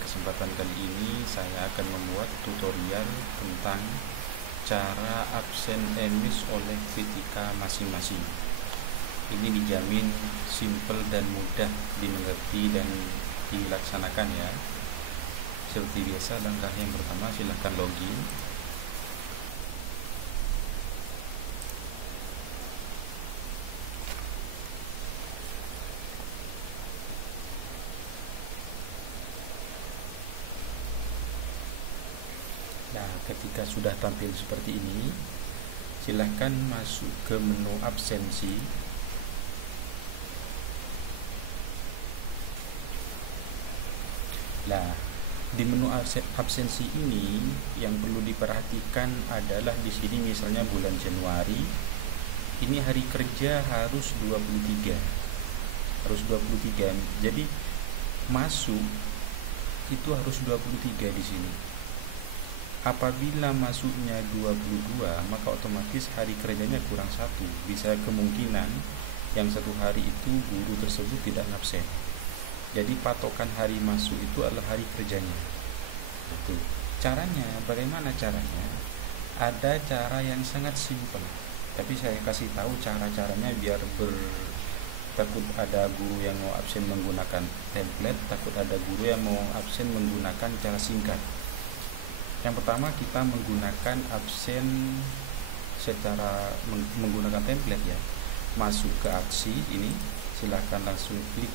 kesempatan kali ini saya akan membuat tutorial tentang cara absen emis oleh Kritika masing-masing. Ini dijamin simple dan mudah dimengerti dan dilaksanakan ya. Seperti biasa, langkah yang pertama silahkan login. Nah, ketika sudah tampil seperti ini, silahkan masuk ke menu absensi. Nah, di menu absensi ini yang perlu diperhatikan adalah di sini misalnya bulan Januari, ini hari kerja harus 23. Jadi masuk itu harus 23 di sini. Apabila masuknya 22, maka otomatis hari kerjanya kurang 1. Bisa kemungkinan yang satu hari itu guru tersebut tidak ngabsen. Jadi patokan hari masuk itu adalah hari kerjanya. Itu caranya. Bagaimana caranya? Ada cara yang sangat simpel, tapi saya kasih tahu cara-caranya biar takut ada guru yang mau absen menggunakan template, takut ada guru yang mau absen menggunakan cara singkat. Yang pertama, kita menggunakan absen secara menggunakan template ya. Masuk ke aksi ini, silahkan langsung klik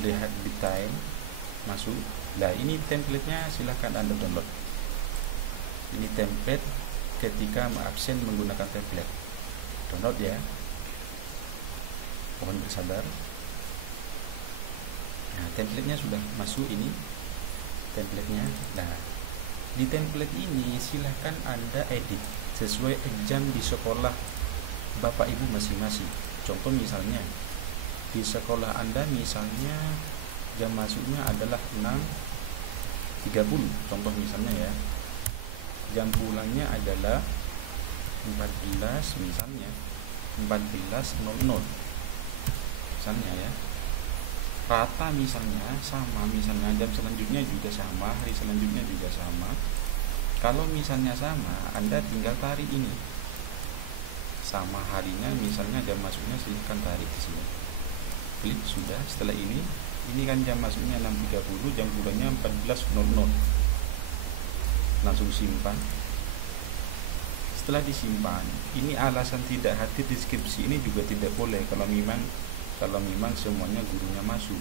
lihat detail, masuk. Nah, ini templatenya silahkan Anda download. Ini template ketika absen menggunakan template. Download ya. Mohon bersabar. Nah, templatenya sudah masuk ini. Templatenya. Nah, di template ini silahkan Anda edit sesuai jam di sekolah Bapak Ibu masing-masing. Contoh misalnya di sekolah Anda misalnya jam masuknya adalah 6.30, contoh misalnya ya. Jam pulangnya adalah 14 misalnya 14.00 misalnya ya. Rata misalnya sama, misalnya jam selanjutnya juga sama, hari selanjutnya juga sama. Kalau misalnya sama, Anda tinggal tarik ini sama harinya, misalnya jam masuknya silahkan tarik ke sini, klik sudah. Setelah ini kan jam masuknya 6.30, jam pulangnya 14.00, langsung simpan. Setelah disimpan, ini alasan tidak hadir di skripsi ini juga tidak boleh kalau memang semuanya gurunya masuk.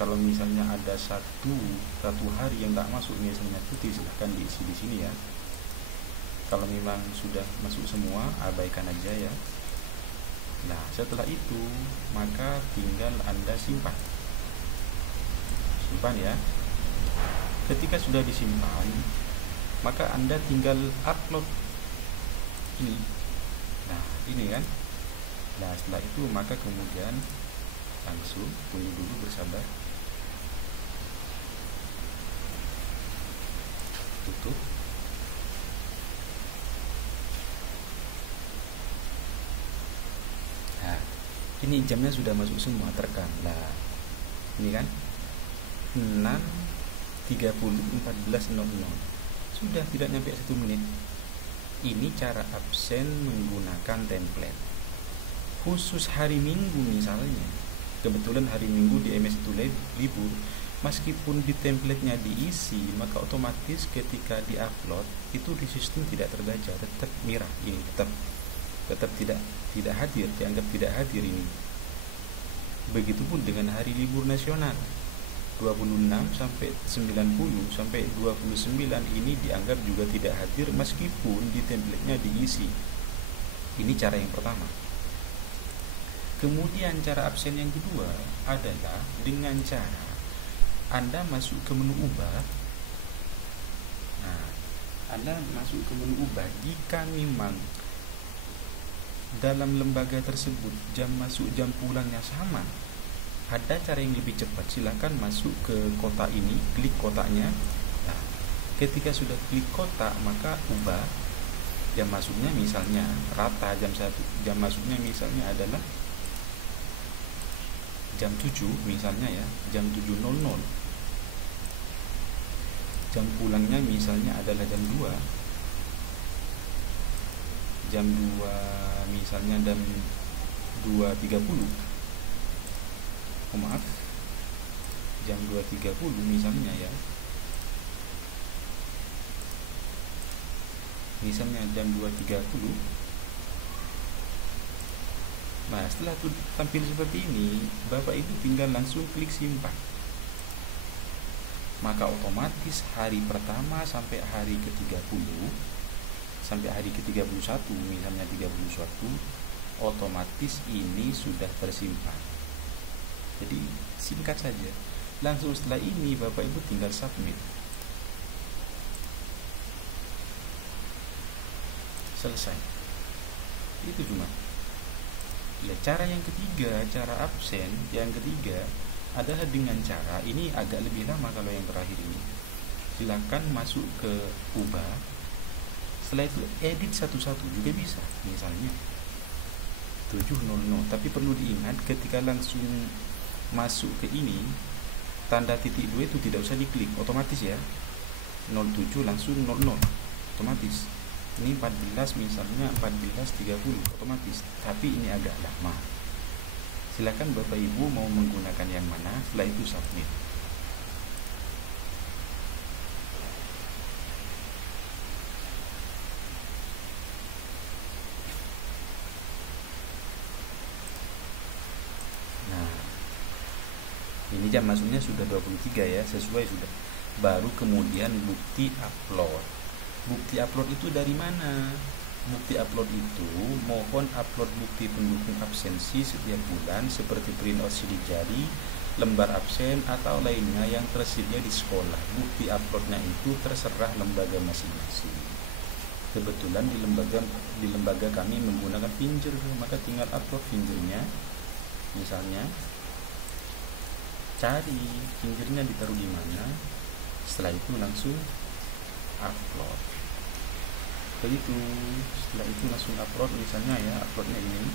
Kalau misalnya ada satu hari yang tak masuk, misalnya cuti, silahkan diisi di sini ya. Kalau memang sudah masuk semua, abaikan aja ya. Nah, setelah itu maka tinggal Anda simpan ya. Ketika sudah disimpan, maka Anda tinggal upload ini. Nah, ini kan. Nah, setelah itu maka kemudian langsung tunggu dulu, bersabar, tutup. Nah, ini jamnya sudah masuk semua, terekam. Nah, ini kan 6.30 14.00, sudah tidak nyampe 1 menit. Ini cara absen menggunakan template. Khusus hari Minggu misalnya, kebetulan hari Minggu di MS itu libur, meskipun di templatenya diisi, maka otomatis ketika diupload itu di sistem tidak terbaca, tetap merah ini, tetap tidak hadir, dianggap tidak hadir ini. Begitupun dengan hari libur nasional 26 sampai 90 sampai 29 ini dianggap juga tidak hadir meskipun di templatenya diisi. Ini cara yang pertama. Kemudian cara absen yang kedua adalah dengan cara Anda masuk ke menu ubah. Nah, Anda masuk ke menu ubah. Jika memang dalam lembaga tersebut jam masuk jam pulangnya sama, ada cara yang lebih cepat. Silakan masuk ke kotak ini, klik kotaknya. Nah, ketika sudah klik kotak, maka ubah jam masuknya misalnya rata jam masuknya misalnya adalah jam 7 misalnya ya, jam 7.00. jam pulangnya misalnya adalah jam 2, misalnya jam 2.30, oh maaf, jam 2.30 misalnya ya, misalnya jam 2.30. Nah, setelah tampil seperti ini, Bapak Ibu tinggal langsung klik simpan. Maka otomatis hari pertama sampai hari ke-30, sampai hari ke-31, misalnya 31, otomatis ini sudah tersimpan. Jadi singkat saja, langsung setelah ini Bapak Ibu tinggal submit. Selesai. Itu cuma. Cara yang ketiga, cara absen yang ketiga adalah dengan cara, ini agak lebih lama kalau yang terakhir ini. Silakan masuk ke ubah, setelah itu edit satu-satu juga bisa, misalnya 700, tapi perlu diingat ketika langsung masuk ke ini, tanda titik 2 itu tidak usah diklik, otomatis ya, 07 langsung 00 otomatis. Ini 14, misalnya 14.30 otomatis, tapi ini agak lama. Silakan Bapak Ibu mau menggunakan yang mana, setelah itu submit. Nah, ini jam masuknya sudah 23 ya, sesuai sudah. Baru kemudian bukti upload. Bukti upload itu dari mana? Bukti upload itu mohon upload bukti pendukung absensi setiap bulan seperti print out sidik jari, lembar absen atau lainnya yang tersedia di sekolah. Bukti uploadnya itu terserah lembaga masing-masing. Kebetulan di lembaga kami menggunakan Finger, maka tinggal upload Fingernya. Misalnya cari Fingernya ditaruh di mana, setelah itu langsung upload. Begitu, setelah itu langsung upload, misalnya ya uploadnya ini